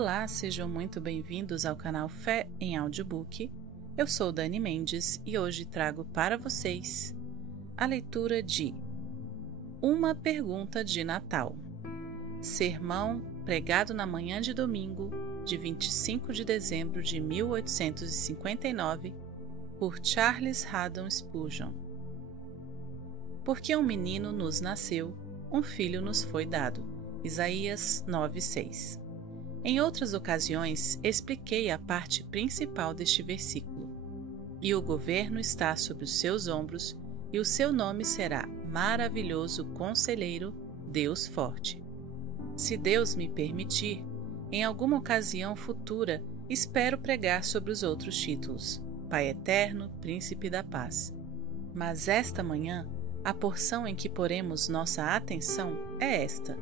Olá, sejam muito bem-vindos ao canal Fé em Audiobook. Eu sou Dani Mendes e hoje trago para vocês a leitura de Uma Pergunta de Natal, sermão pregado na manhã de domingo, de 25 de dezembro de 1859, por Charles Haddon Spurgeon. Porque um menino nos nasceu, um filho nos foi dado. Isaías 9:6. Em outras ocasiões, expliquei a parte principal deste versículo. E o governo está sobre os seus ombros, e o seu nome será Maravilhoso Conselheiro, Deus Forte. Se Deus me permitir, em alguma ocasião futura, espero pregar sobre os outros títulos, Pai Eterno, Príncipe da Paz. Mas esta manhã, a porção em que poremos nossa atenção é esta: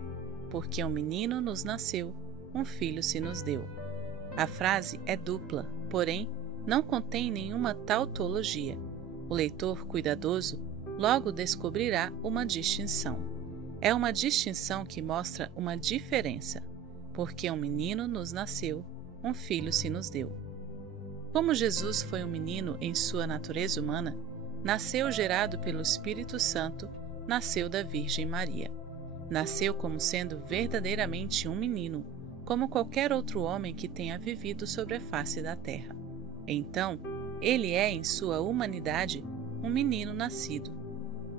porque um menino nos nasceu, um filho se nos deu. A frase é dupla, porém, não contém nenhuma tautologia. O leitor cuidadoso logo descobrirá uma distinção. É uma distinção que mostra uma diferença, porque um menino nos nasceu, um filho se nos deu. Como Jesus foi um menino em sua natureza humana, nasceu gerado pelo Espírito Santo, nasceu da Virgem Maria. Nasceu como sendo verdadeiramente um menino, como qualquer outro homem que tenha vivido sobre a face da terra. Então, ele é em sua humanidade um menino nascido.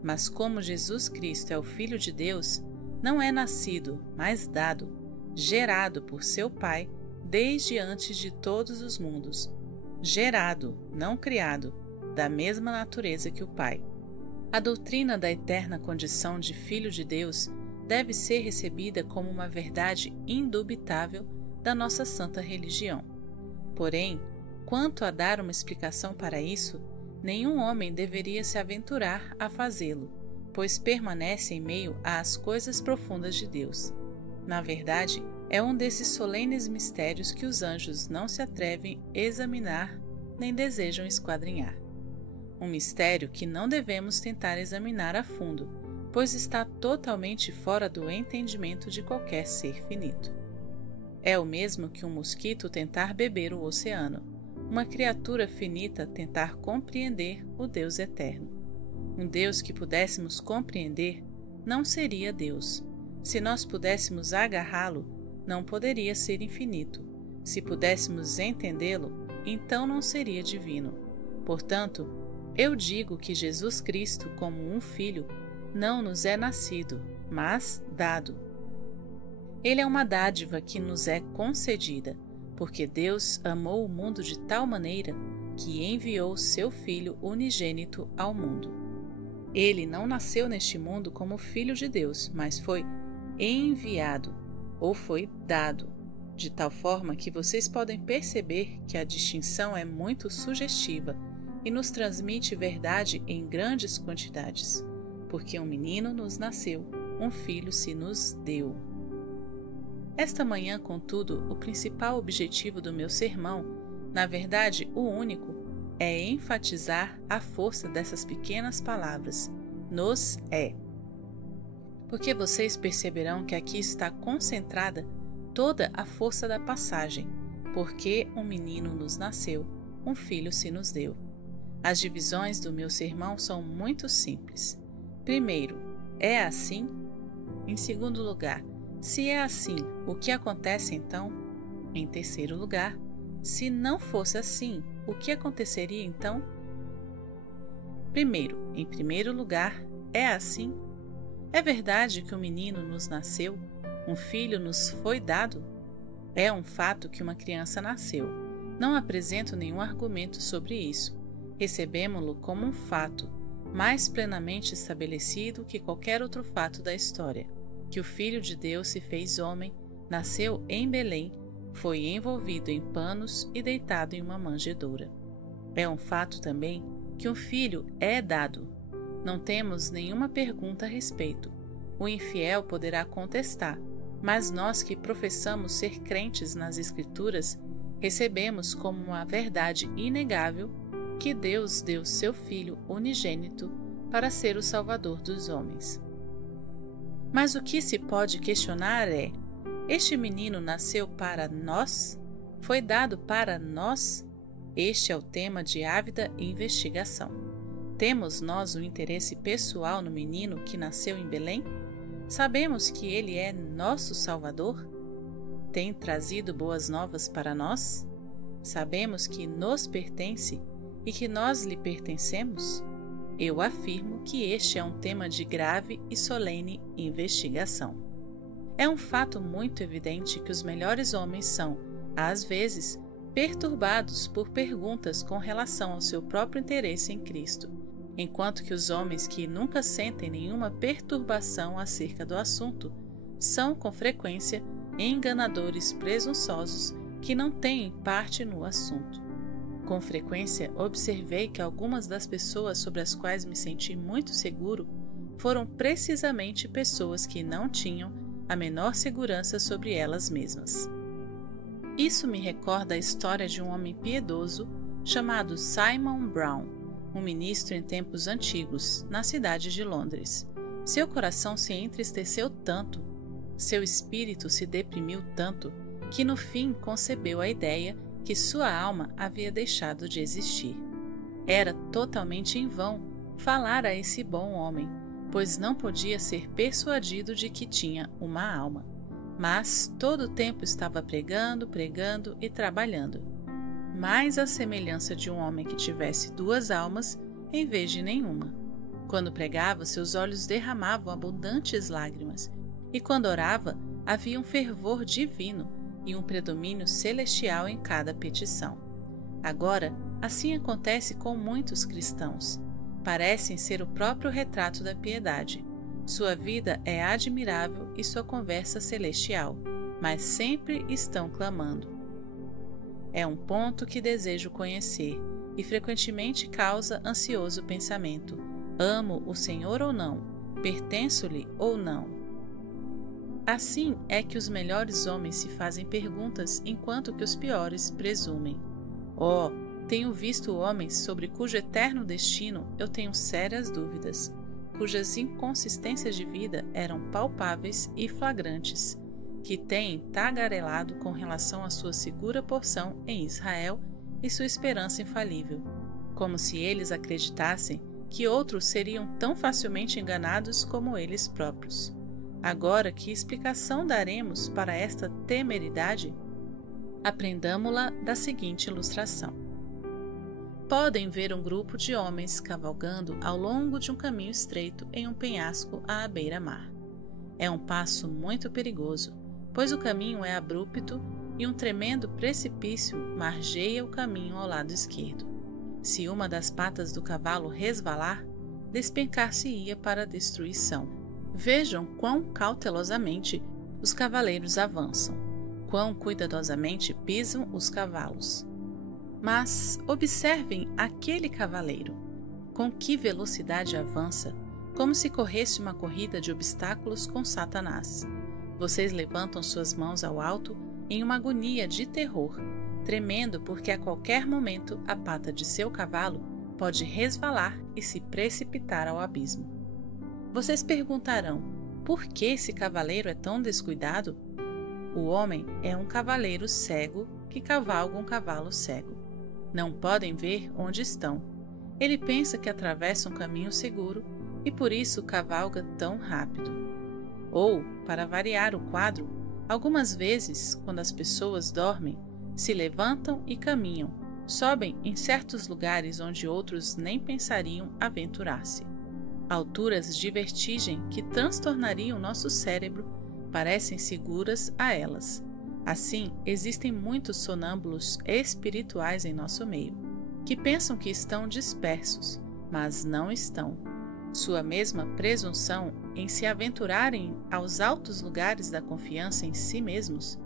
Mas como Jesus Cristo é o Filho de Deus, não é nascido, mas dado, gerado por seu Pai desde antes de todos os mundos. Gerado, não criado, da mesma natureza que o Pai. A doutrina da eterna condição de Filho de Deus deve ser recebida como uma verdade indubitável da nossa santa religião. Porém, quanto a dar uma explicação para isso, nenhum homem deveria se aventurar a fazê-lo, pois permanece em meio às coisas profundas de Deus. Na verdade, é um desses solenes mistérios que os anjos não se atrevem a examinar nem desejam esquadrinhar. Um mistério que não devemos tentar examinar a fundo, pois está totalmente fora do entendimento de qualquer ser finito. É o mesmo que um mosquito tentar beber o oceano, uma criatura finita tentar compreender o Deus eterno. Um Deus que pudéssemos compreender não seria Deus. Se nós pudéssemos agarrá-lo, não poderia ser infinito. Se pudéssemos entendê-lo, então não seria divino. Portanto, eu digo que Jesus Cristo, como um filho, não nos é nascido, mas dado. Ele é uma dádiva que nos é concedida, porque Deus amou o mundo de tal maneira que enviou seu Filho unigênito ao mundo. Ele não nasceu neste mundo como Filho de Deus, mas foi enviado, ou foi dado, de tal forma que vocês podem perceber que a distinção é muito sugestiva e nos transmite verdade em grandes quantidades. Porque um menino nos nasceu, um filho se nos deu. Esta manhã, contudo, o principal objetivo do meu sermão, na verdade o único, é enfatizar a força dessas pequenas palavras, nos é. Porque vocês perceberão que aqui está concentrada toda a força da passagem, porque um menino nos nasceu, um filho se nos deu. As divisões do meu sermão são muito simples. Primeiro, é assim? Em segundo lugar, se é assim, o que acontece então? Em terceiro lugar, se não fosse assim, o que aconteceria então? Primeiro, em primeiro lugar, é assim? É verdade que um menino nos nasceu, um filho nos foi dado? É um fato que uma criança nasceu. Não apresento nenhum argumento sobre isso. Recebemo-lo como um fato, mais plenamente estabelecido que qualquer outro fato da história, que o Filho de Deus se fez homem, nasceu em Belém, foi envolvido em panos e deitado em uma manjedoura. É um fato também que um filho é dado. Não temos nenhuma pergunta a respeito. O infiel poderá contestar, mas nós que professamos ser crentes nas Escrituras, recebemos como uma verdade inegável que Deus deu seu Filho unigênito para ser o Salvador dos homens. Mas o que se pode questionar é: Este menino nasceu para nós? Foi dado para nós? Este é o tema de ávida investigação. Temos nós um interesse pessoal no menino que nasceu em Belém? Sabemos que ele é nosso Salvador? Tem trazido boas novas para nós? Sabemos que nos pertence e que nós lhe pertencemos? Eu afirmo que este é um tema de grave e solene investigação. É um fato muito evidente que os melhores homens são, às vezes, perturbados por perguntas com relação ao seu próprio interesse em Cristo, enquanto que os homens que nunca sentem nenhuma perturbação acerca do assunto são, com frequência, enganadores presunçosos que não têm parte no assunto. Com frequência, observei que algumas das pessoas sobre as quais me senti muito seguro foram precisamente pessoas que não tinham a menor segurança sobre elas mesmas. Isso me recorda a história de um homem piedoso chamado Simon Brown, um ministro em tempos antigos, na cidade de Londres. Seu coração se entristeceu tanto, seu espírito se deprimiu tanto, que no fim concebeu a ideia que sua alma havia deixado de existir. Era totalmente em vão falar a esse bom homem, pois não podia ser persuadido de que tinha uma alma. Mas todo o tempo estava pregando e trabalhando. Mais a semelhança de um homem que tivesse duas almas em vez de nenhuma. Quando pregava, seus olhos derramavam abundantes lágrimas, e quando orava, havia um fervor divino e um predomínio celestial em cada petição. Agora, assim acontece com muitos cristãos. Parecem ser o próprio retrato da piedade. Sua vida é admirável e sua conversa celestial, mas sempre estão clamando. É um ponto que desejo conhecer e frequentemente causa ansioso pensamento. Amo o Senhor ou não? Pertenço-lhe ou não? Assim é que os melhores homens se fazem perguntas enquanto que os piores presumem. Oh, tenho visto homens sobre cujo eterno destino eu tenho sérias dúvidas, cujas inconsistências de vida eram palpáveis e flagrantes, que têm tagarelado com relação à sua segura porção em Israel e sua esperança infalível, como se eles acreditassem que outros seriam tão facilmente enganados como eles próprios. Agora, que explicação daremos para esta temeridade? Aprendamo-la da seguinte ilustração. Podem ver um grupo de homens cavalgando ao longo de um caminho estreito em um penhasco à beira-mar. É um passo muito perigoso, pois o caminho é abrupto e um tremendo precipício margeia o caminho ao lado esquerdo. Se uma das patas do cavalo resvalar, despencar-se-ia para a destruição. Vejam quão cautelosamente os cavaleiros avançam, quão cuidadosamente pisam os cavalos. Mas observem aquele cavaleiro, com que velocidade avança, como se corresse uma corrida de obstáculos com Satanás. Vocês levantam suas mãos ao alto em uma agonia de terror, tremendo porque a qualquer momento a pata de seu cavalo pode resvalar e se precipitar ao abismo. Vocês perguntarão, por que esse cavaleiro é tão descuidado? O homem é um cavaleiro cego que cavalga um cavalo cego. Não podem ver onde estão. Ele pensa que atravessa um caminho seguro e por isso cavalga tão rápido. Ou, para variar o quadro, algumas vezes, quando as pessoas dormem, se levantam e caminham, sobem em certos lugares onde outros nem pensariam aventurar-se. Alturas de vertigem que transtornariam nosso cérebro parecem seguras a elas. Assim, existem muitos sonâmbulos espirituais em nosso meio, que pensam que estão dispersos, mas não estão. Sua mesma presunção em se aventurarem aos altos lugares da confiança em si mesmos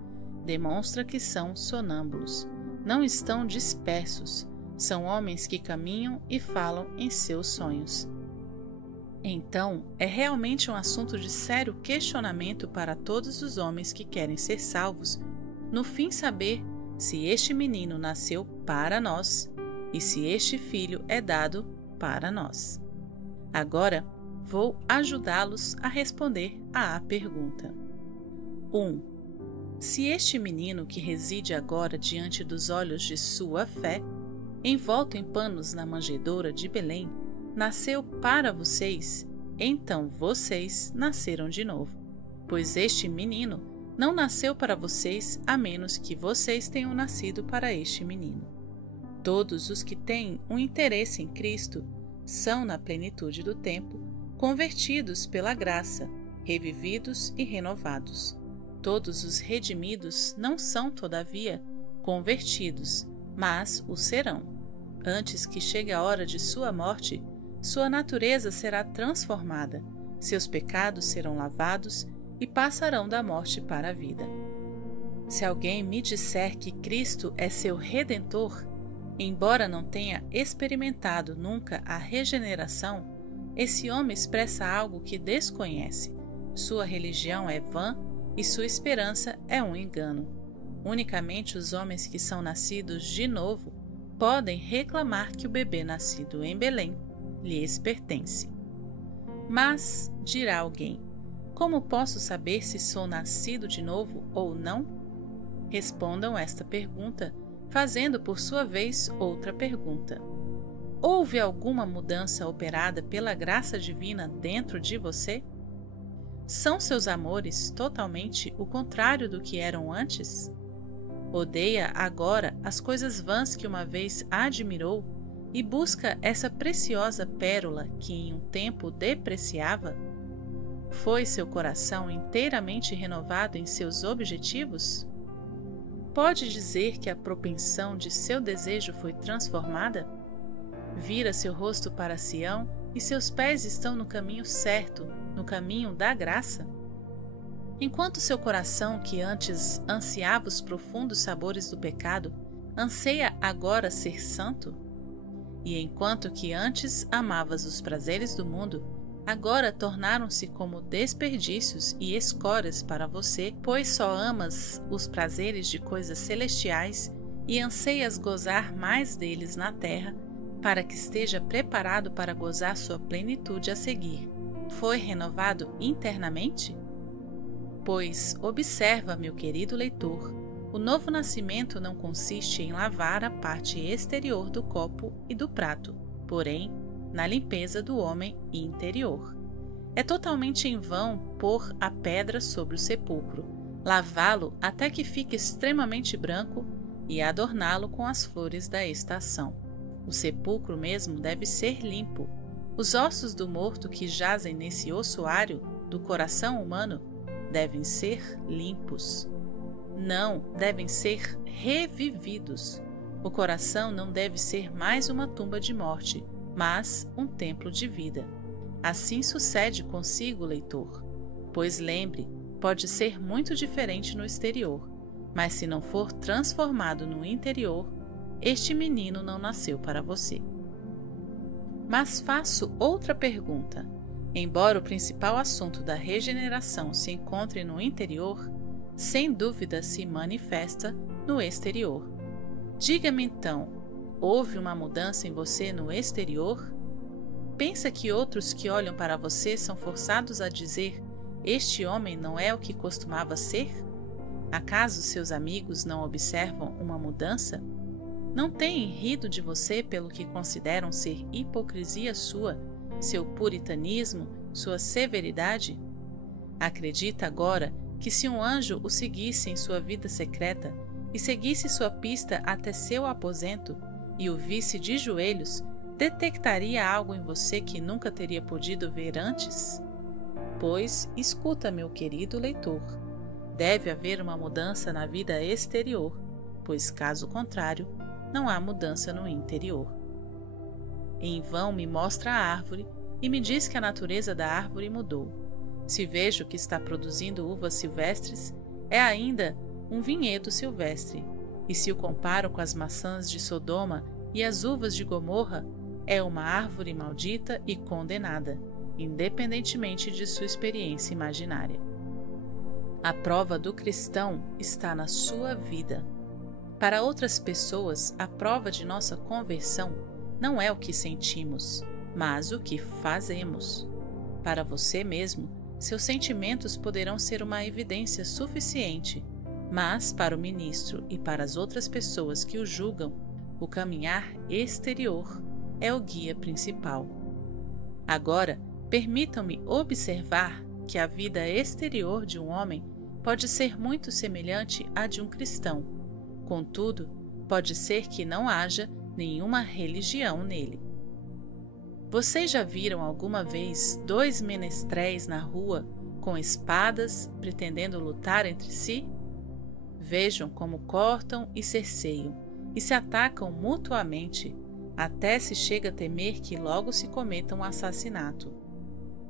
demonstra que são sonâmbulos. Não estão dispersos, são homens que caminham e falam em seus sonhos. Então, é realmente um assunto de sério questionamento para todos os homens que querem ser salvos, no fim saber se este menino nasceu para nós e se este filho é dado para nós. Agora, vou ajudá-los a responder à pergunta. 1. Se este menino que reside agora diante dos olhos de sua fé, envolto em panos na manjedoura de Belém, nasceu para vocês, então vocês nasceram de novo. Pois este menino não nasceu para vocês a menos que vocês tenham nascido para este menino. Todos os que têm um interesse em Cristo são, na plenitude do tempo, convertidos pela graça, revividos e renovados. Todos os redimidos não são, todavia, convertidos, mas o serão. Antes que chegue a hora de sua morte, sua natureza será transformada, seus pecados serão lavados e passarão da morte para a vida. Se alguém me disser que Cristo é seu Redentor, embora não tenha experimentado nunca a regeneração, esse homem expressa algo que desconhece. Sua religião é vã e sua esperança é um engano. Unicamente os homens que são nascidos de novo podem reclamar que o bebê nascido em Belém lhes pertence. Mas, dirá alguém, como posso saber se sou nascido de novo ou não? Respondam esta pergunta, fazendo por sua vez outra pergunta. Houve alguma mudança operada pela graça divina dentro de você? São seus amores totalmente o contrário do que eram antes? Odeia agora as coisas vãs que uma vez admirou e busca essa preciosa pérola que em um tempo depreciava? Foi seu coração inteiramente renovado em seus objetivos? Pode dizer que a propensão de seu desejo foi transformada? Vira seu rosto para Sião e seus pés estão no caminho certo, no caminho da graça? Enquanto seu coração, que antes ansiava os profundos sabores do pecado, anseia agora ser santo? E enquanto que antes amavas os prazeres do mundo, agora tornaram-se como desperdícios e escórias para você, pois só amas os prazeres de coisas celestiais e anseias gozar mais deles na terra, para que esteja preparado para gozar sua plenitude a seguir. Foi renovado internamente? Pois observa, meu querido leitor, o novo nascimento não consiste em lavar a parte exterior do copo e do prato, porém, na limpeza do homem interior. É totalmente em vão pôr a pedra sobre o sepulcro, lavá-lo até que fique extremamente branco e adorná-lo com as flores da estação. O sepulcro mesmo deve ser limpo. Os ossos do morto que jazem nesse ossuário do coração humano devem ser limpos. Não, devem ser revividos. O coração não deve ser mais uma tumba de morte, mas um templo de vida. Assim sucede consigo, leitor. Pois lembre, pode ser muito diferente no exterior, mas se não for transformado no interior, este menino não nasceu para você. Mas faço outra pergunta. Embora o principal assunto da regeneração se encontre no interior, sem dúvida se manifesta no exterior. Diga-me então, houve uma mudança em você no exterior? Pensa que outros que olham para você são forçados a dizer: este homem não é o que costumava ser? Acaso seus amigos não observam uma mudança? Não têm rido de você pelo que consideram ser hipocrisia sua, seu puritanismo, sua severidade? Acredita agora que se um anjo o seguisse em sua vida secreta e seguisse sua pista até seu aposento e o visse de joelhos, detectaria algo em você que nunca teria podido ver antes? Pois, escuta, meu querido leitor, deve haver uma mudança na vida exterior, pois caso contrário, não há mudança no interior. Em vão me mostra a árvore e me diz que a natureza da árvore mudou. Se vejo que está produzindo uvas silvestres, é ainda um vinhedo silvestre, e se o comparo com as maçãs de Sodoma e as uvas de Gomorra, é uma árvore maldita e condenada, independentemente de sua experiência imaginária. A prova do cristão está na sua vida. Para outras pessoas, a prova de nossa conversão não é o que sentimos, mas o que fazemos. Para você mesmo, seus sentimentos poderão ser uma evidência suficiente, Mas, para o ministro e para as outras pessoas que o julgam, o caminhar exterior é o guia principal. Agora, permitam-me observar que a vida exterior de um homem pode ser muito semelhante à de um cristão. Contudo, pode ser que não haja nenhuma religião nele. Vocês já viram alguma vez 2 menestréis na rua com espadas pretendendo lutar entre si? Vejam como cortam e cerceiam e se atacam mutuamente, até se chega a temer que logo se cometa um assassinato.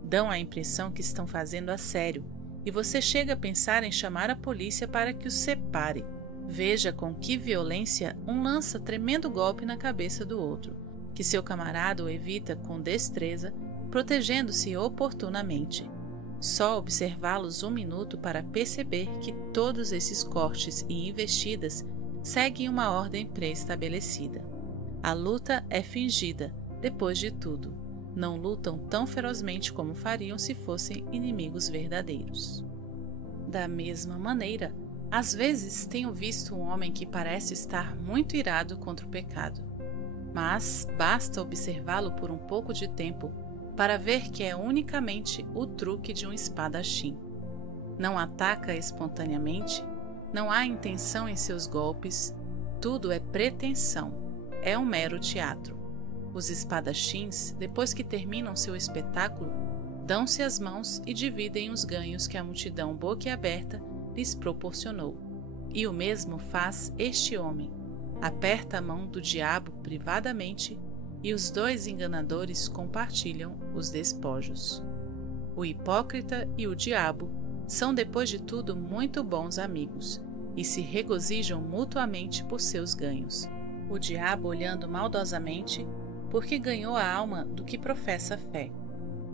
Dão a impressão que estão fazendo a sério, e você chega a pensar em chamar a polícia para que os separe. Veja com que violência um lança tremendo golpe na cabeça do outro, que seu camarada o evita com destreza, protegendo-se oportunamente. Só observá-los um minuto para perceber que todos esses cortes e investidas seguem uma ordem pré-estabelecida. A luta é fingida, depois de tudo. Não lutam tão ferozmente como fariam se fossem inimigos verdadeiros. Da mesma maneira, às vezes tenho visto um homem que parece estar muito irado contra o pecado. Mas basta observá-lo por um pouco de tempo para ver que é unicamente o truque de um espadachim. Não ataca espontaneamente, não há intenção em seus golpes, tudo é pretensão, é um mero teatro. Os espadachins, depois que terminam seu espetáculo, dão-se as mãos e dividem os ganhos que a multidão boquiaberta lhes proporcionou. E o mesmo faz este homem. Aperta a mão do diabo privadamente e os 2 enganadores compartilham os despojos. O hipócrita e o diabo são, depois de tudo, muito bons amigos e se regozijam mutuamente por seus ganhos. O diabo olhando maldosamente, porque ganhou a alma do que professa fé,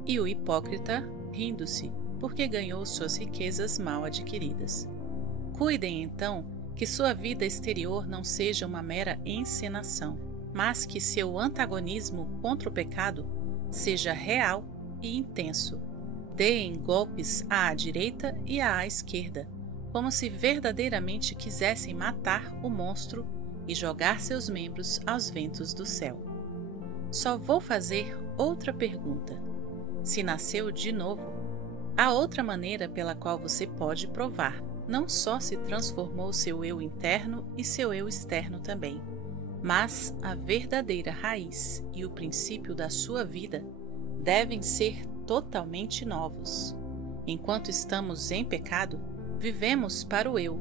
e o hipócrita rindo-se, porque ganhou suas riquezas mal adquiridas. Cuidem, então, que sua vida exterior não seja uma mera encenação, mas que seu antagonismo contra o pecado seja real e intenso. Deem golpes à direita e à esquerda, como se verdadeiramente quisessem matar o monstro e jogar seus membros aos ventos do céu. Só vou fazer outra pergunta. Se nasceu de novo, há outra maneira pela qual você pode provar. Não só se transformou seu eu interno e seu eu externo também, mas a verdadeira raiz e o princípio da sua vida devem ser totalmente novos. Enquanto estamos em pecado, vivemos para o eu,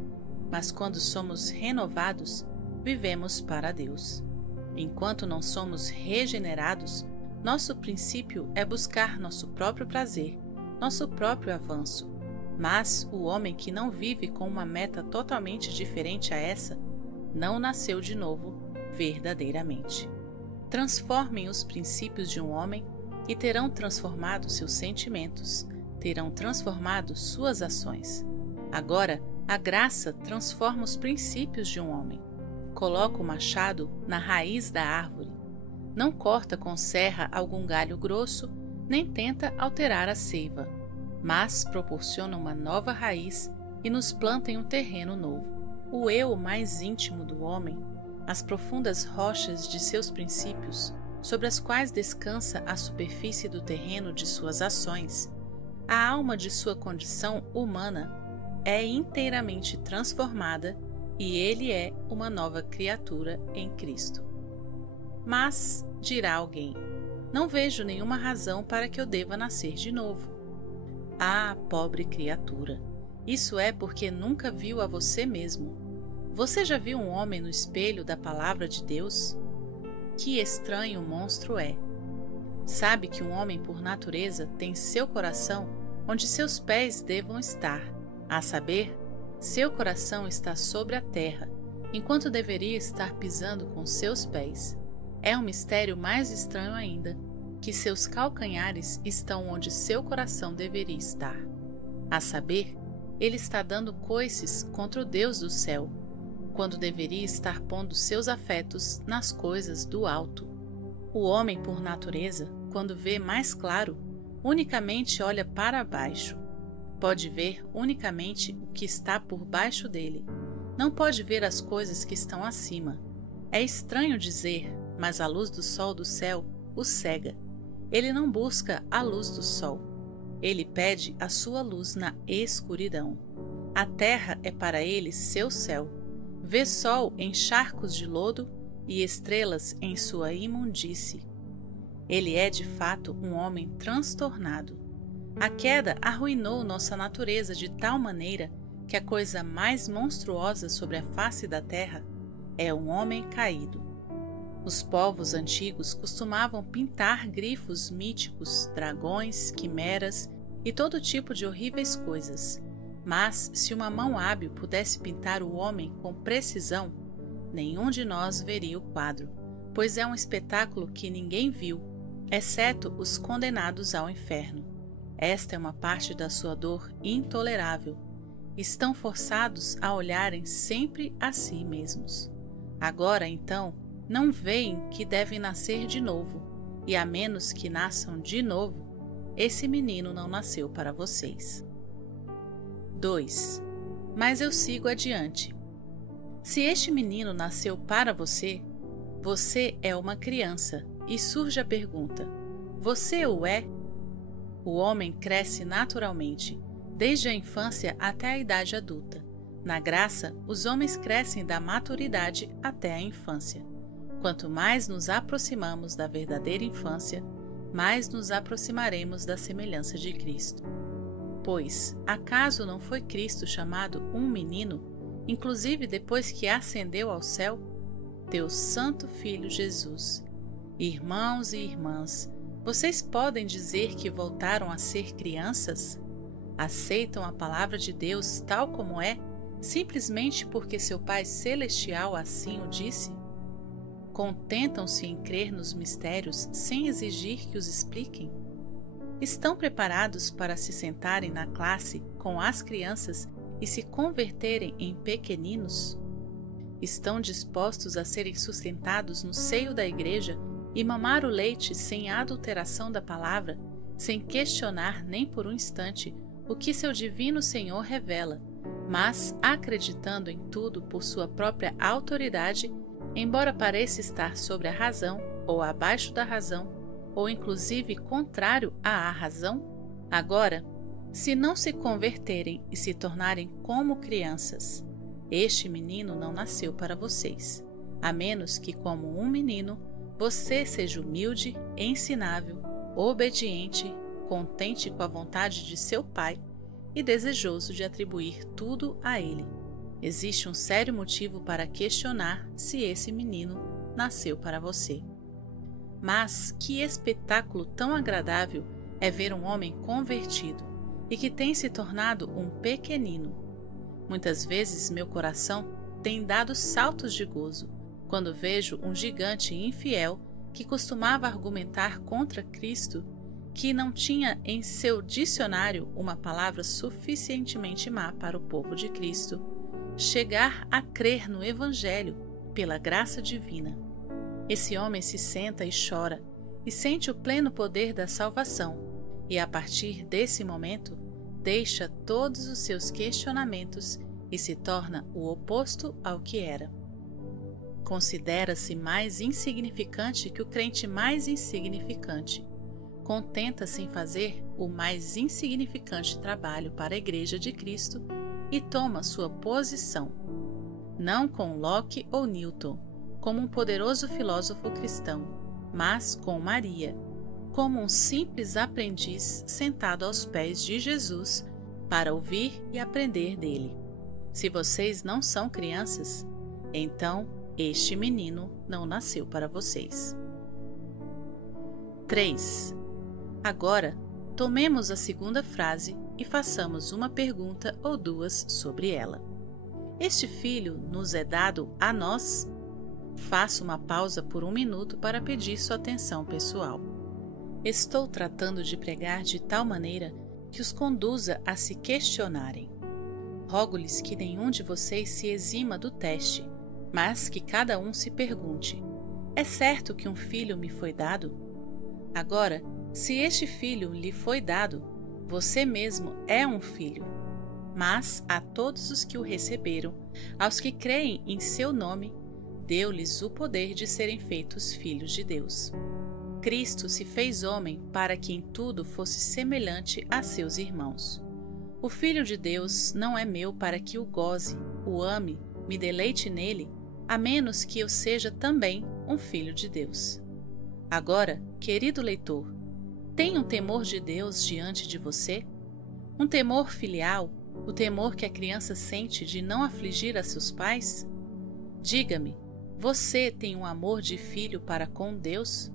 mas quando somos renovados, vivemos para Deus. Enquanto não somos regenerados, nosso princípio é buscar nosso próprio prazer, nosso próprio avanço. Mas o homem que não vive com uma meta totalmente diferente a essa, não nasceu de novo verdadeiramente. Transformem os princípios de um homem e terão transformado seus sentimentos, terão transformado suas ações. Agora, a graça transforma os princípios de um homem. Coloca o machado na raiz da árvore. Não corta com serra algum galho grosso, nem tenta alterar a seiva, mas proporciona uma nova raiz e nos planta em um terreno novo. O eu mais íntimo do homem, as profundas rochas de seus princípios, sobre as quais descansa a superfície do terreno de suas ações, a alma de sua condição humana é inteiramente transformada e ele é uma nova criatura em Cristo. Mas, dirá alguém, não vejo nenhuma razão para que eu deva nascer de novo. Ah, pobre criatura! Isso é porque nunca viu a você mesmo. Você já viu um homem no espelho da palavra de Deus? Que estranho monstro é! Sabe que um homem por natureza tem seu coração onde seus pés devam estar, a saber, seu coração está sobre a terra, enquanto deveria estar pisando com seus pés. É um mistério mais estranho ainda, que seus calcanhares estão onde seu coração deveria estar. A saber, ele está dando coices contra o Deus do céu, quando deveria estar pondo seus afetos nas coisas do alto. O homem, por natureza, quando vê mais claro, unicamente olha para baixo. Pode ver unicamente o que está por baixo dele, não pode ver as coisas que estão acima. É estranho dizer, mas a luz do sol do céu o cega. Ele não busca a luz do sol. Ele pede a sua luz na escuridão. A terra é para ele seu céu. Vê sol em charcos de lodo e estrelas em sua imundície. Ele é de fato um homem transtornado. A queda arruinou nossa natureza de tal maneira que a coisa mais monstruosa sobre a face da terra é um homem caído. Os povos antigos costumavam pintar grifos míticos, dragões, quimeras e todo tipo de horríveis coisas. Mas se uma mão hábil pudesse pintar o homem com precisão, nenhum de nós veria o quadro, pois é um espetáculo que ninguém viu, exceto os condenados ao inferno. Esta é uma parte da sua dor intolerável. Estão forçados a olharem sempre a si mesmos. Agora, então, não veem que devem nascer de novo, e a menos que nasçam de novo, esse menino não nasceu para vocês. 2. Mas eu sigo adiante. Se este menino nasceu para você, você é uma criança, e surge a pergunta: você o é? O homem cresce naturalmente, desde a infância até a idade adulta. Na graça, os homens crescem da maturidade até a infância. Quanto mais nos aproximamos da verdadeira infância, mais nos aproximaremos da semelhança de Cristo. Pois, acaso não foi Cristo chamado um menino, inclusive depois que ascendeu ao céu? Teu santo Filho Jesus. Irmãos e irmãs, vocês podem dizer que voltaram a ser crianças? Aceitam a palavra de Deus tal como é, simplesmente porque seu Pai Celestial assim o disse? Contentam-se em crer nos mistérios sem exigir que os expliquem? Estão preparados para se sentarem na classe com as crianças e se converterem em pequeninos? Estão dispostos a serem sustentados no seio da igreja e mamar o leite sem adulteração da palavra, sem questionar nem por um instante o que seu divino Senhor revela, mas acreditando em tudo por sua própria autoridade, embora pareça estar sobre a razão ou abaixo da razão, ou inclusive contrário à razão? Agora, se não se converterem e se tornarem como crianças, este menino não nasceu para vocês, a menos que, como um menino, você seja humilde, ensinável, obediente, contente com a vontade de seu pai e desejoso de atribuir tudo a ele. Existe um sério motivo para questionar se esse menino nasceu para você. Mas que espetáculo tão agradável é ver um homem convertido e que tem se tornado um pequenino. Muitas vezes meu coração tem dado saltos de gozo quando vejo um gigante infiel que costumava argumentar contra Cristo, que não tinha em seu dicionário uma palavra suficientemente má para o povo de Cristo, chegar a crer no Evangelho pela graça divina. Esse homem se senta e chora e sente o pleno poder da salvação, e a partir desse momento deixa todos os seus questionamentos e se torna o oposto ao que era. Considera-se mais insignificante que o crente mais insignificante. Contenta-se em fazer o mais insignificante trabalho para a Igreja de Cristo e toma sua posição, não com Locke ou Newton, como um poderoso filósofo cristão, mas com Maria, como um simples aprendiz sentado aos pés de Jesus para ouvir e aprender dele. Se vocês não são crianças, então este menino não nasceu para vocês. 3. Agora, tomemos a segunda frase e façamos uma pergunta ou duas sobre ela. Este filho nos é dado a nós? Faço uma pausa por 1 minuto para pedir sua atenção pessoal. Estou tratando de pregar de tal maneira que os conduza a se questionarem. Rogo-lhes que nenhum de vocês se exima do teste, mas que cada um se pergunte: é certo que um filho me foi dado? Agora, se este filho lhe foi dado, você mesmo é um filho. mas a todos os que o receberam, aos que creem em seu nome, deu-lhes o poder de serem feitos filhos de Deus. Cristo se fez homem para que em tudo fosse semelhante a seus irmãos. O Filho de Deus não é meu para que o goze, o ame, me deleite nele, a menos que eu seja também um filho de Deus. Agora, querido leitor, tem um temor de Deus diante de você? Um temor filial, o temor que a criança sente de não afligir a seus pais? Diga-me, você tem um amor de filho para com Deus?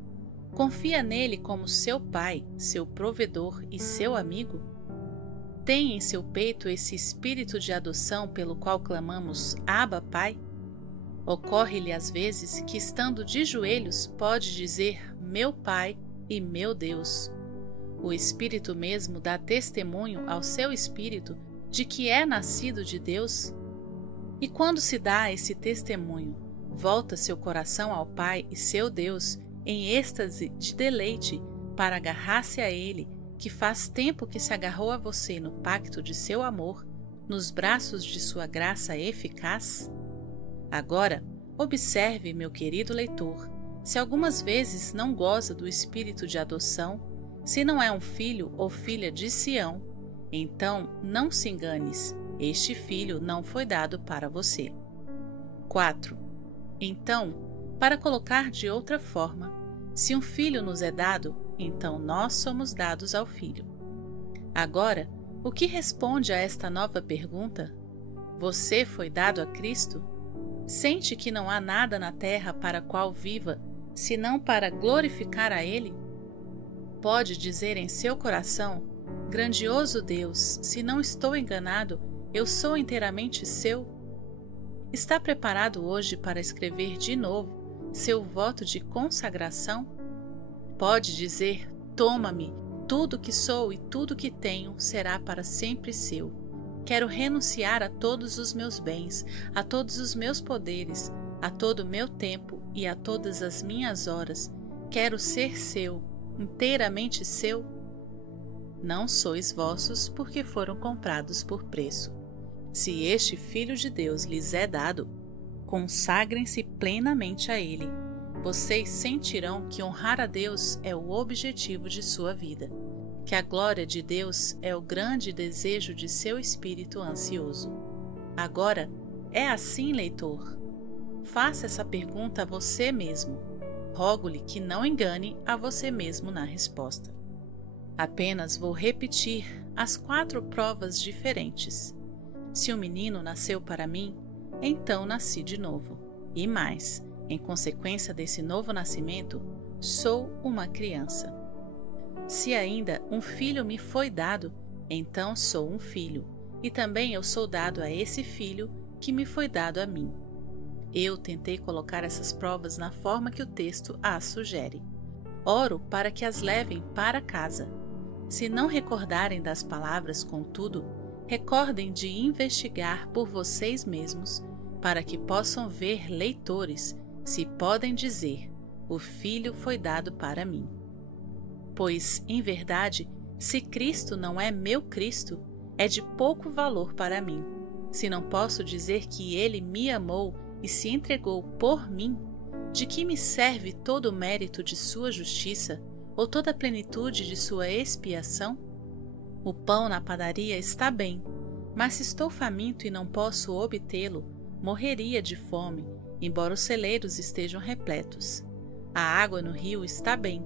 Confia nele como seu pai, seu provedor e seu amigo? Tem em seu peito esse espírito de adoção pelo qual clamamos Abba, Pai? Ocorre-lhe às vezes que, estando de joelhos, pode dizer meu Pai e meu Deus. O Espírito mesmo dá testemunho ao seu espírito de que é nascido de Deus? E quando se dá esse testemunho, volta seu coração ao Pai e seu Deus em êxtase de deleite para agarrar-se a Ele, que faz tempo que se agarrou a você no pacto de seu amor, nos braços de sua graça eficaz? Agora, observe, meu querido leitor, se algumas vezes não goza do espírito de adoção, se não é um filho ou filha de Sião, então não se enganes, este filho não foi dado para você. 4. Então, para colocar de outra forma, se um filho nos é dado, então nós somos dados ao Filho. Agora, o que responde a esta nova pergunta? Você foi dado a Cristo? Sente que não há nada na terra para a qual viva, senão para glorificar a Ele? Pode dizer em seu coração, grandioso Deus, se não estou enganado, eu sou inteiramente seu? Está preparado hoje para escrever de novo seu voto de consagração? Pode dizer, toma-me, tudo que sou e tudo que tenho será para sempre seu. Quero renunciar a todos os meus bens, a todos os meus poderes, a todo o meu tempo e a todas as minhas horas. Quero ser seu, inteiramente seu. Não sois vossos, porque foram comprados por preço. Se este Filho de Deus lhes é dado, consagrem-se plenamente a Ele. Vocês sentirão que honrar a Deus é o objetivo de sua vida, que a glória de Deus é o grande desejo de seu espírito ansioso. Agora, é assim, leitor? Faça essa pergunta a você mesmo. Rogo-lhe que não engane a você mesmo na resposta. Apenas vou repetir as 4 provas diferentes. Se o menino nasceu para mim, então nasci de novo. E mais, em consequência desse novo nascimento, sou uma criança. Se ainda um filho me foi dado, então sou um filho, e também eu sou dado a esse filho que me foi dado a mim. Eu tentei colocar essas provas na forma que o texto as sugere. Oro para que as levem para casa. Se não recordarem das palavras, contudo, recordem de investigar por vocês mesmos, para que possam ver, leitores, se podem dizer, o Filho foi dado para mim. Pois, em verdade, se Cristo não é meu Cristo, é de pouco valor para mim. Se não posso dizer que Ele me amou e se entregou por mim, de que me serve todo o mérito de sua justiça ou toda a plenitude de sua expiação? O pão na padaria está bem, mas se estou faminto e não posso obtê-lo, morreria de fome, embora os celeiros estejam repletos. A água no rio está bem,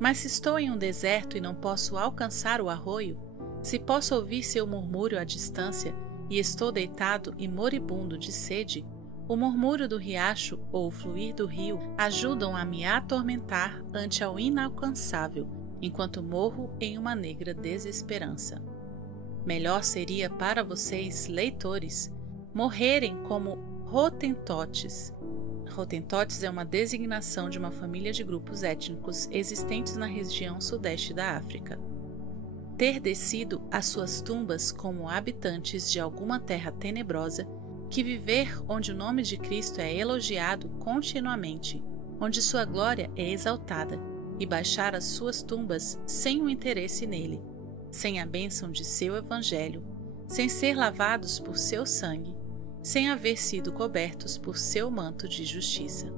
mas se estou em um deserto e não posso alcançar o arroio, se posso ouvir seu murmúrio à distância e estou deitado e moribundo de sede, o murmúrio do riacho ou o fluir do rio ajudam a me atormentar ante ao inalcançável, enquanto morro em uma negra desesperança. Melhor seria para vocês, leitores, morrerem como rotentotes. Rotentotes é uma designação de uma família de grupos étnicos existentes na região sudeste da África. Ter descido às suas tumbas como habitantes de alguma terra tenebrosa, que viver onde o nome de Cristo é elogiado continuamente, onde sua glória é exaltada, e baixar às suas tumbas sem o interesse nele, sem a bênção de seu evangelho, sem ser lavados por seu sangue, sem haver sido cobertos por seu manto de justiça.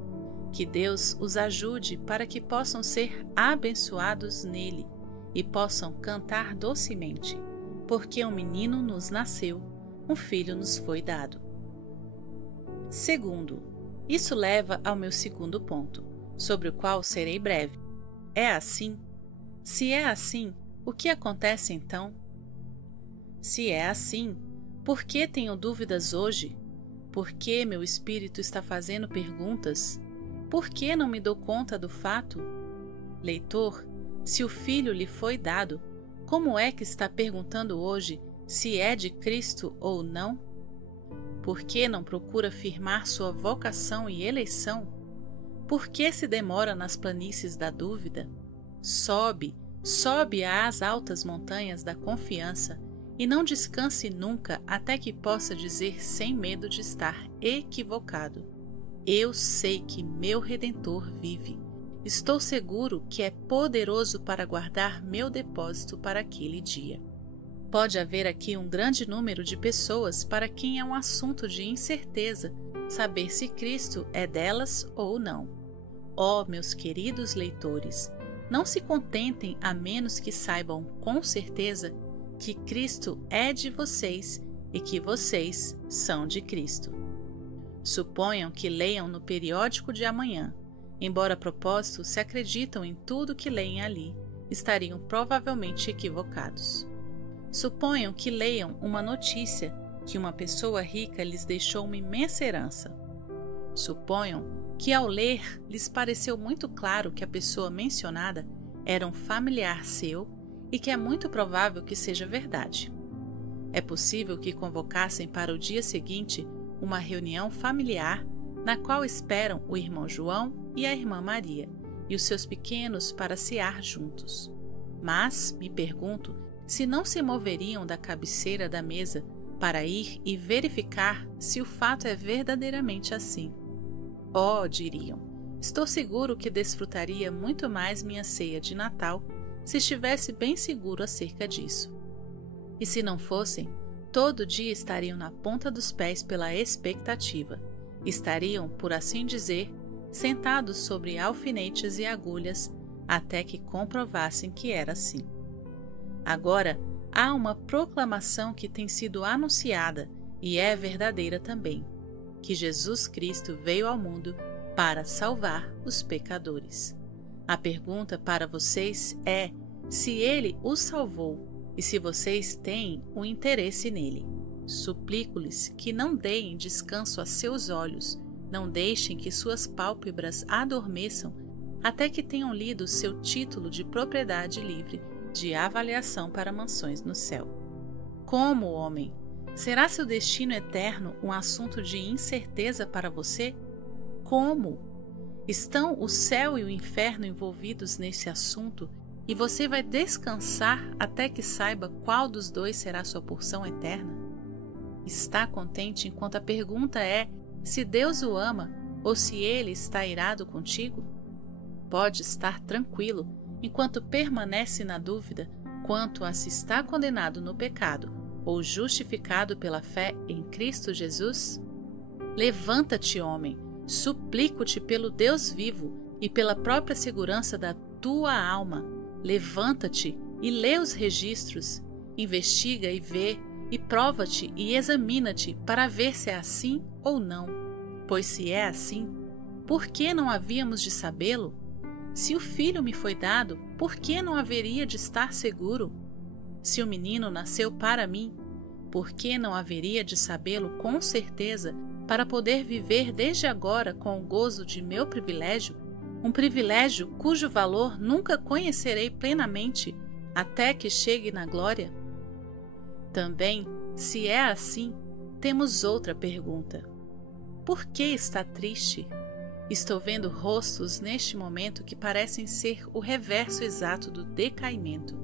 Que Deus os ajude para que possam ser abençoados nele e possam cantar docemente, porque um menino nos nasceu, um filho nos foi dado. Segundo, isso leva ao meu segundo ponto, sobre o qual serei breve. É assim? Se é assim, o que acontece então? Se é assim, por que tenho dúvidas hoje? Por que meu espírito está fazendo perguntas? Por que não me dou conta do fato? Leitor, se o Filho lhe foi dado, como é que está perguntando hoje se é de Cristo ou não? Por que não procura firmar sua vocação e eleição? Por que se demora nas planícies da dúvida? Sobe às altas montanhas da confiança e não descanse nunca até que possa dizer sem medo de estar equivocado: eu sei que meu Redentor vive. Estou seguro que é poderoso para guardar meu depósito para aquele dia. Pode haver aqui um grande número de pessoas para quem é um assunto de incerteza saber se Cristo é delas ou não. Ó, meus queridos leitores, não se contentem a menos que saibam com certeza que Cristo é de vocês e que vocês são de Cristo. Suponham que leiam no periódico de amanhã. Embora a propósito se acreditam em tudo que leem ali, estariam provavelmente equivocados. Suponham que leiam uma notícia que uma pessoa rica lhes deixou uma imensa herança. Suponham que ao ler lhes pareceu muito claro que a pessoa mencionada era um familiar seu e que é muito provável que seja verdade. É possível que convocassem para o dia seguinte uma reunião familiar na qual esperam o irmão João e a irmã Maria e os seus pequenos para cear juntos. Mas, me pergunto, se não se moveriam da cabeceira da mesa para ir e verificar se o fato é verdadeiramente assim. Oh, diriam, estou seguro que desfrutaria muito mais minha ceia de Natal se estivesse bem seguro acerca disso. E se não fossem, todo dia estariam na ponta dos pés pela expectativa. Estariam, por assim dizer, sentados sobre alfinetes e agulhas até que comprovassem que era assim. Agora, há uma proclamação que tem sido anunciada e é verdadeira também, que Jesus Cristo veio ao mundo para salvar os pecadores. A pergunta para vocês é se ele os salvou e se vocês têm um interesse nele. Suplico-lhes que não deem descanso a seus olhos, não deixem que suas pálpebras adormeçam até que tenham lido seu título de propriedade livre de avaliação para mansões no céu. Como, homem? Será seu destino eterno um assunto de incerteza para você? Como? Estão o céu e o inferno envolvidos nesse assunto e você vai descansar até que saiba qual dos dois será sua porção eterna? Está contente enquanto a pergunta é se Deus o ama ou se ele está irado contigo? Pode estar tranquilo enquanto permanece na dúvida quanto a se está condenado no pecado ou justificado pela fé em Cristo Jesus? Levanta-te, homem, suplico-te pelo Deus vivo e pela própria segurança da tua alma. Levanta-te e lê os registros, investiga e vê, e prova-te e examina-te para ver se é assim ou não. Pois se é assim, por que não havíamos de sabê-lo? Se o filho me foi dado, por que não haveria de estar seguro? Se o menino nasceu para mim, por que não haveria de sabê-lo com certeza para poder viver desde agora com o gozo de meu privilégio, um privilégio cujo valor nunca conhecerei plenamente até que chegue na glória? Também, se é assim, temos outra pergunta. Por que está triste? Estou vendo rostos neste momento que parecem ser o reverso exato do decaimento,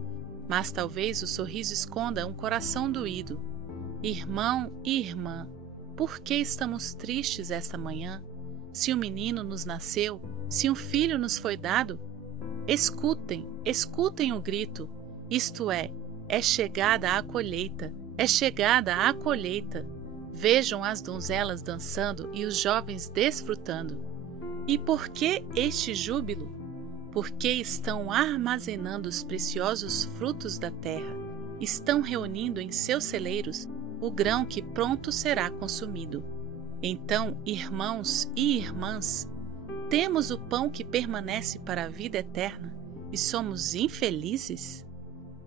mas talvez o sorriso esconda um coração doído. Irmão e irmã, por que estamos tristes esta manhã? Se um menino nos nasceu, se um filho nos foi dado? Escutem o grito, isto é chegada a colheita, É chegada a colheita. Vejam as donzelas dançando e os jovens desfrutando. E por que este júbilo? Porque estão armazenando os preciosos frutos da terra, estão reunindo em seus celeiros o grão que pronto será consumido. Então, irmãos e irmãs, temos o pão que permanece para a vida eterna e somos infelizes?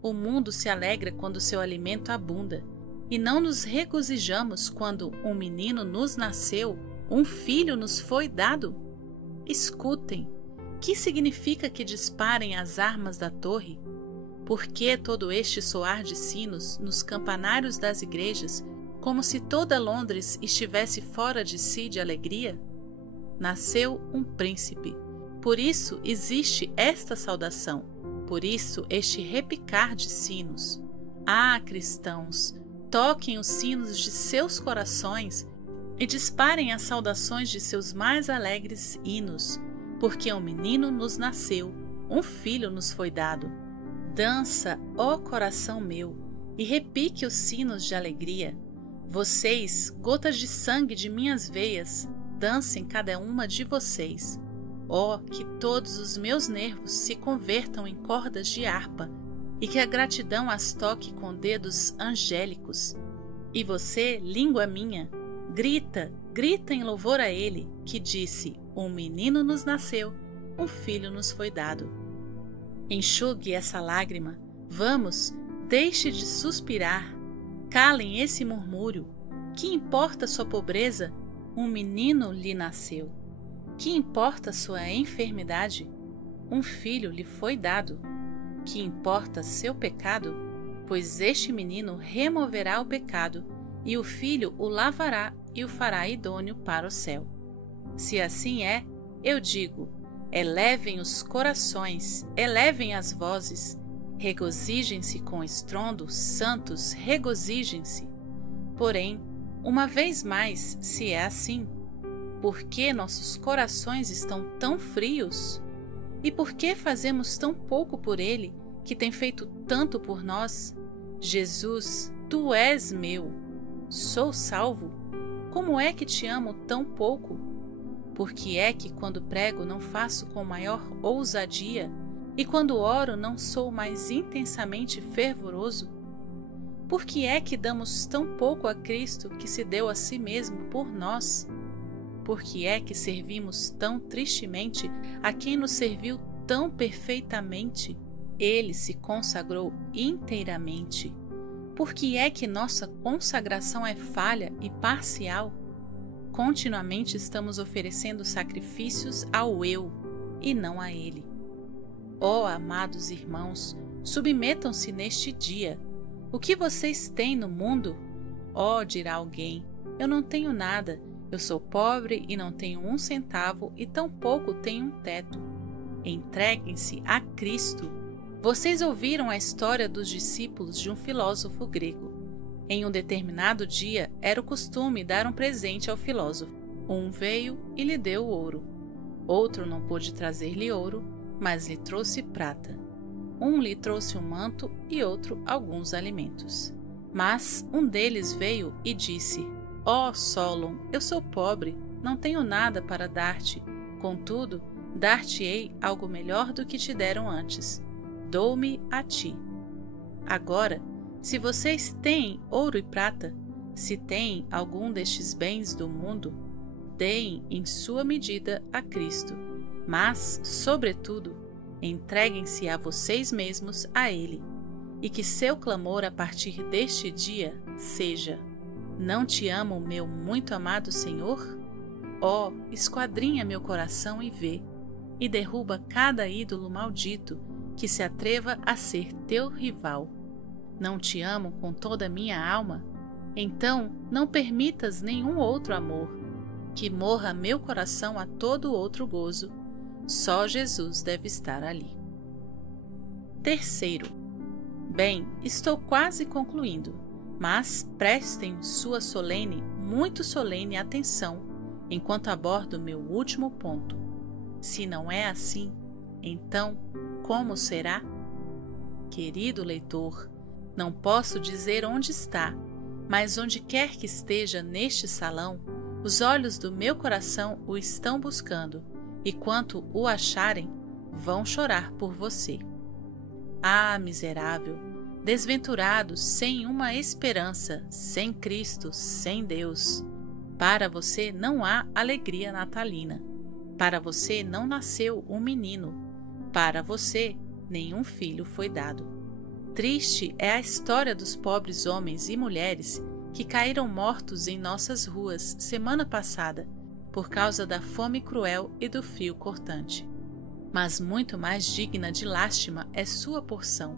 O mundo se alegra quando seu alimento abunda, e não nos regozijamos quando um menino nos nasceu, um filho nos foi dado? Escutem, que significa que disparem as armas da torre? Por que todo este soar de sinos nos campanários das igrejas, como se toda Londres estivesse fora de si de alegria? Nasceu um príncipe. Por isso existe esta saudação, por isso este repicar de sinos. Ah, cristãos, toquem os sinos de seus corações e disparem as saudações de seus mais alegres hinos, porque um menino nos nasceu, um filho nos foi dado. Dança, ó coração meu, e repique os sinos de alegria. Vocês, gotas de sangue de minhas veias, dancem cada uma de vocês. Ó, que todos os meus nervos se convertam em cordas de harpa, e que a gratidão as toque com dedos angélicos. E você, língua minha, grita, grita em louvor a ele, que disse: um menino nos nasceu, um filho nos foi dado. Enxugue essa lágrima, vamos, deixe de suspirar, calem esse murmúrio. Que importa sua pobreza? Um menino lhe nasceu. Que importa sua enfermidade? Um filho lhe foi dado. Que importa seu pecado? Pois este menino removerá o pecado, e o filho o lavará e o fará idôneo para o céu. Se assim é, eu digo: elevem os corações, elevem as vozes, regozijem-se com estrondo, santos, regozijem-se. Porém, uma vez mais, se é assim, por que nossos corações estão tão frios? E por que fazemos tão pouco por Ele, que tem feito tanto por nós? Jesus, Tu és meu. Sou salvo? Como é que te amo tão pouco? Por que é que quando prego não faço com maior ousadia, e quando oro não sou mais intensamente fervoroso? Por que é que damos tão pouco a Cristo que se deu a si mesmo por nós? Por que é que servimos tão tristemente a quem nos serviu tão perfeitamente? Ele se consagrou inteiramente. Por que é que nossa consagração é falha e parcial? Continuamente estamos oferecendo sacrifícios ao eu e não a Ele. Ó amados irmãos, submetam-se neste dia. O que vocês têm no mundo? Ó, dirá alguém, eu não tenho nada, eu sou pobre e não tenho 1 centavo e tampouco tenho um teto. Entreguem-se a Cristo. Vocês ouviram a história dos discípulos de um filósofo grego. Em um determinado dia, era o costume dar um presente ao filósofo. Um veio e lhe deu ouro. Outro não pôde trazer-lhe ouro, mas lhe trouxe prata. Um lhe trouxe um manto e outro alguns alimentos. Mas um deles veio e disse: Ó Solon, eu sou pobre, não tenho nada para dar-te. Contudo, dar-te-ei algo melhor do que te deram antes. Dou-me a ti. Agora, se vocês têm ouro e prata, se têm algum destes bens do mundo, deem em sua medida a Cristo. Mas, sobretudo, entreguem-se a vocês mesmos a Ele, e que seu clamor a partir deste dia seja: não te amo, meu muito amado Senhor? Ó, esquadrinha meu coração e vê, e derruba cada ídolo maldito que se atreva a ser teu rival. Não te amo com toda a minha alma? Então não permitas nenhum outro amor. Que morra meu coração a todo outro gozo. Só Jesus deve estar ali. Terceiro. Bem, estou quase concluindo, mas prestem sua solene, muito solene atenção enquanto abordo meu último ponto. Se não é assim, então como será? Querido leitor, Não posso dizer onde está, mas onde quer que esteja neste salão, os olhos do meu coração o estão buscando, e quando o acharem, vão chorar por você. Ah, miserável, desventurado, sem uma esperança, sem Cristo, sem Deus. Para você não há alegria natalina. Para você não nasceu um menino. Para você nenhum filho foi dado. Triste é a história dos pobres homens e mulheres que caíram mortos em nossas ruas semana passada por causa da fome cruel e do frio cortante. Mas muito mais digna de lástima é sua porção.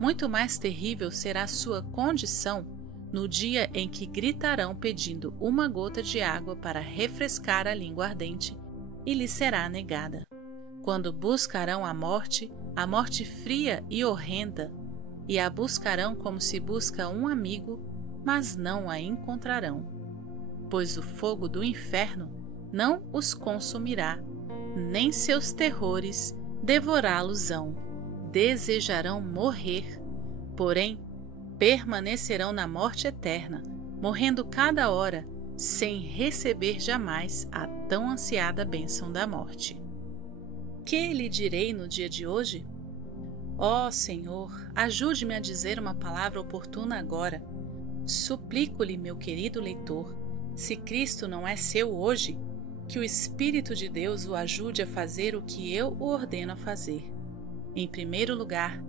Muito mais terrível será sua condição no dia em que gritarão pedindo uma gota de água para refrescar a língua ardente, e lhe será negada. Quando buscarão a morte fria e horrenda, e a buscarão como se busca um amigo, mas não a encontrarão. Pois o fogo do inferno não os consumirá, nem seus terrores devorá-los-ão. Desejarão morrer, porém permanecerão na morte eterna, morrendo cada hora, sem receber jamais a tão ansiada bênção da morte. Que lhe direi no dia de hoje? Ó Senhor, ajude-me a dizer uma palavra oportuna agora. Suplico-lhe, meu querido leitor, se Cristo não é seu hoje, que o Espírito de Deus o ajude a fazer o que eu o ordeno a fazer. Em primeiro lugar,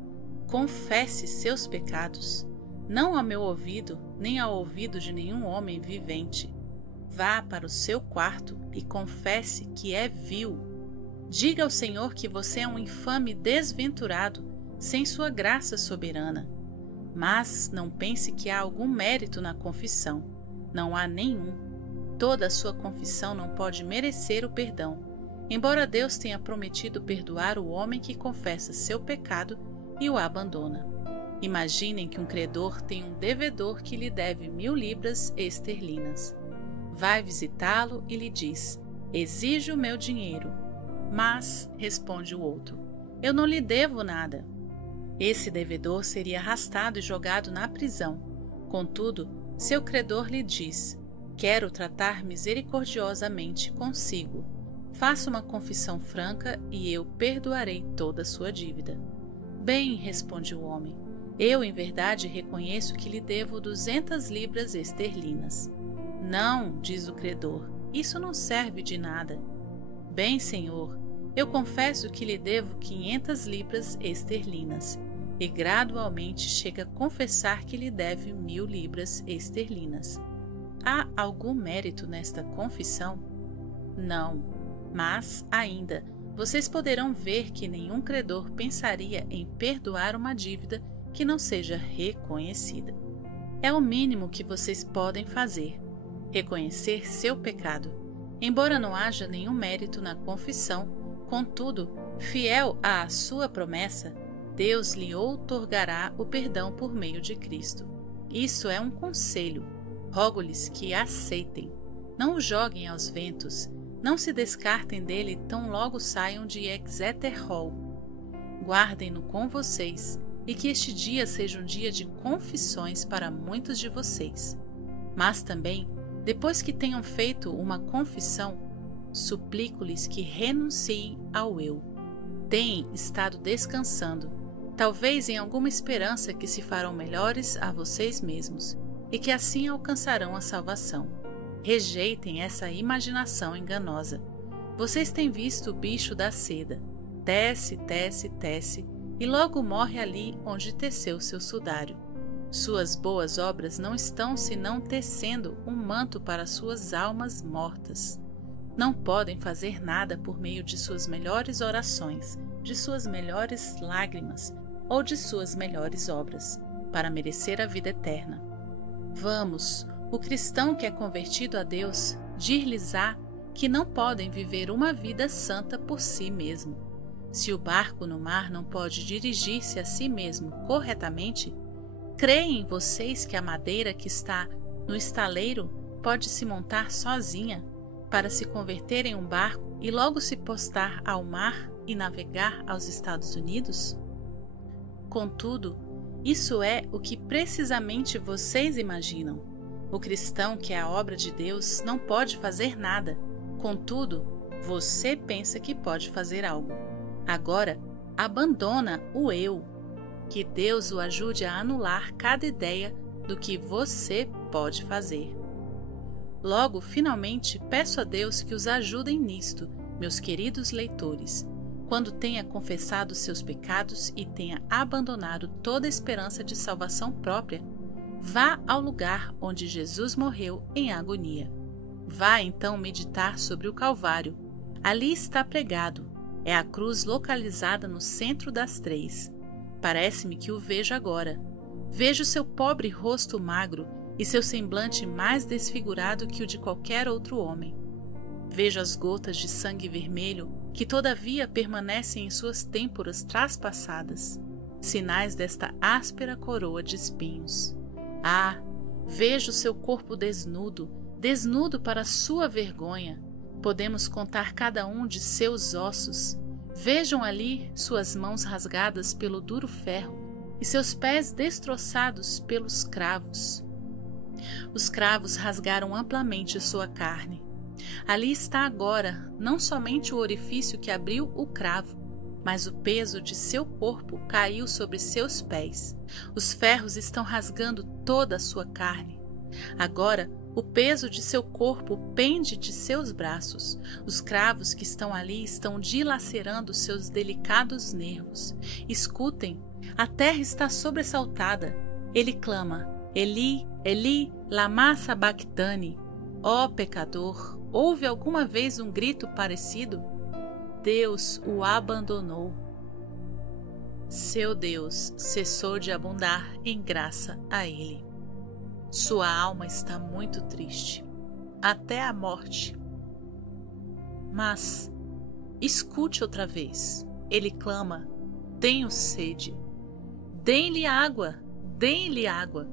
confesse seus pecados, não ao meu ouvido, nem ao ouvido de nenhum homem vivente. Vá para o seu quarto e confesse que é vil. Diga ao Senhor que você é um infame desventurado, sem sua graça soberana. Mas não pense que há algum mérito na confissão. Não há nenhum. Toda a sua confissão não pode merecer o perdão, embora Deus tenha prometido perdoar o homem que confessa seu pecado e o abandona. Imaginem que um credor tem um devedor que lhe deve 1.000 libras esterlinas. Vai visitá-lo e lhe diz: exijo o meu dinheiro. Mas, responde o outro, eu não lhe devo nada. Esse devedor seria arrastado e jogado na prisão. Contudo, seu credor lhe diz: quero tratar misericordiosamente consigo. Faça uma confissão franca e eu perdoarei toda a sua dívida. Bem, responde o homem, eu em verdade reconheço que lhe devo 200 libras esterlinas. Não, diz o credor, isso não serve de nada. Bem, senhor, eu confesso que lhe devo 500 libras esterlinas, e gradualmente chega a confessar que lhe deve 1.000 libras esterlinas. Há algum mérito nesta confissão? Não, mas, ainda, vocês poderão ver que nenhum credor pensaria em perdoar uma dívida que não seja reconhecida. É o mínimo que vocês podem fazer, reconhecer seu pecado. Embora não haja nenhum mérito na confissão, contudo, fiel à sua promessa, Deus lhe outorgará o perdão por meio de Cristo. Isso é um conselho. Rogo-lhes que aceitem. Não o joguem aos ventos. Não se descartem dele tão logo saiam de Exeter Hall. Guardem-no com vocês e que este dia seja um dia de confissões para muitos de vocês. Mas também, depois que tenham feito uma confissão, suplico-lhes que renunciem ao eu. Têm estado descansando, talvez em alguma esperança que se farão melhores a vocês mesmos e que assim alcançarão a salvação. Rejeitem essa imaginação enganosa. Vocês têm visto o bicho da seda. Tece, tece, tece, e logo morre ali onde teceu seu sudário. Suas boas obras não estão senão tecendo um manto para suas almas mortas. Não podem fazer nada por meio de suas melhores orações, de suas melhores lágrimas ou de suas melhores obras, para merecer a vida eterna. Vamos, o cristão que é convertido a Deus, dir-lhes-á que não podem viver uma vida santa por si mesmo. Se o barco no mar não pode dirigir-se a si mesmo corretamente, creem vocês que a madeira que está no estaleiro pode se montar sozinha para se converter em um barco e logo se postar ao mar e navegar aos Estados Unidos? Contudo, Isso é o que precisamente vocês imaginam. O cristão que é a obra de Deus não pode fazer nada. Contudo, você pensa que pode fazer algo. Agora, abandona o eu. Que Deus o ajude a anular cada ideia do que você pode fazer. Logo, finalmente, peço a Deus que os ajudem nisto, meus queridos leitores, quando tenha confessado seus pecados e tenha abandonado toda esperança de salvação própria. Vá ao lugar onde Jesus morreu em agonia. Vá então meditar sobre o Calvário. Ali está pregado. É a cruz localizada no centro das três. Parece-me que o vejo agora. Vejo seu pobre rosto magro e seu semblante mais desfigurado que o de qualquer outro homem. Vejo as gotas de sangue vermelho que todavia permanecem em suas têmporas traspassadas, sinais desta áspera coroa de espinhos. Ah, vejo seu corpo desnudo, desnudo para sua vergonha. Podemos contar cada um de seus ossos. Vejam ali suas mãos rasgadas pelo duro ferro e seus pés destroçados pelos cravos. Os cravos rasgaram amplamente sua carne. Ali está agora não somente o orifício que abriu o cravo, mas o peso de seu corpo caiu sobre seus pés. Os ferros estão rasgando toda a sua carne. Agora, o peso de seu corpo pende de seus braços. Os cravos que estão ali estão dilacerando seus delicados nervos. Escutem, a terra está sobressaltada. Ele clama: Eli, Eli, lama sabactani. Ó pecador, houve alguma vez um grito parecido? Deus o abandonou. Seu Deus cessou de abundar em graça a ele. Sua alma está muito triste, até a morte. Mas, escute outra vez. Ele clama: tenho sede. Deem-lhe água, deem-lhe água.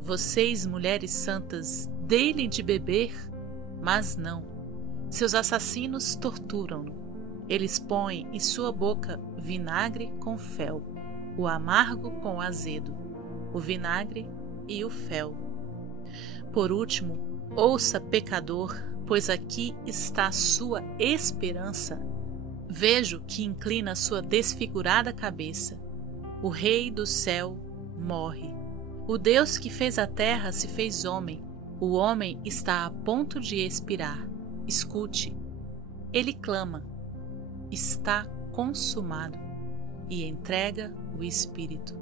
Vocês, mulheres santas, deem-lhe de beber. Mas não. Seus assassinos torturam-no. Eles põem em sua boca vinagre com fel, o amargo com o azedo, o vinagre e o fel. Por último, ouça, pecador, pois aqui está a sua esperança. Vejo que inclina sua desfigurada cabeça. O Rei do céu morre. O Deus que fez a terra se fez homem. O homem está a ponto de expirar. Escute. Ele clama: está consumado, e entrega o Espírito.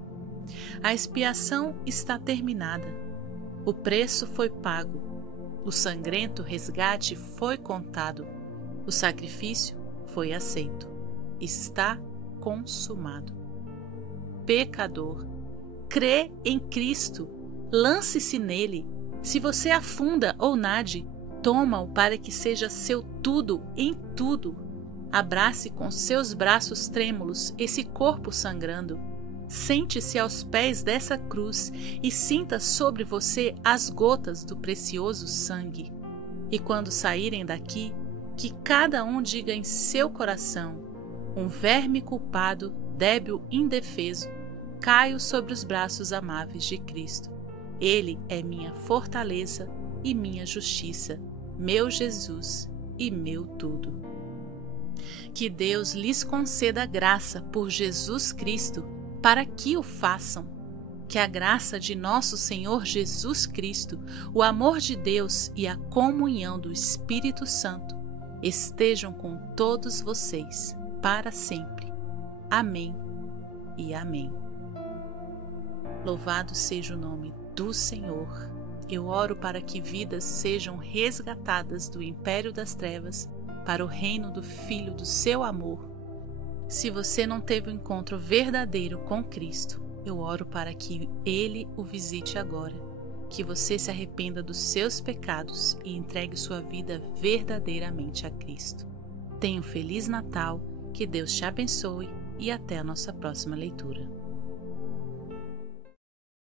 A expiação está terminada. O preço foi pago. O sangrento resgate foi contado. O sacrifício foi aceito. Está consumado. Pecador, crê em Cristo. Lance-se nele. Se você afunda ou nade, toma-o para que seja seu tudo em tudo. Abrace com seus braços trêmulos esse corpo sangrando. Sente-se aos pés dessa cruz e sinta sobre você as gotas do precioso sangue. E quando saírem daqui, que cada um diga em seu coração: um verme culpado, débil, indefeso, caio sobre os braços amáveis de Cristo. Ele é minha fortaleza e minha justiça, meu Jesus e meu tudo. Que Deus lhes conceda graça por Jesus Cristo, para que o façam. Que a graça de nosso Senhor Jesus Cristo, o amor de Deus e a comunhão do Espírito Santo estejam com todos vocês para sempre. Amém e amém. Louvado seja o nome do Senhor. Eu oro para que vidas sejam resgatadas do império das trevas para o reino do Filho do seu amor. Se você não teve um encontro verdadeiro com Cristo, eu oro para que Ele o visite agora, que você se arrependa dos seus pecados e entregue sua vida verdadeiramente a Cristo. Tenha um Feliz Natal, que Deus te abençoe e até a nossa próxima leitura.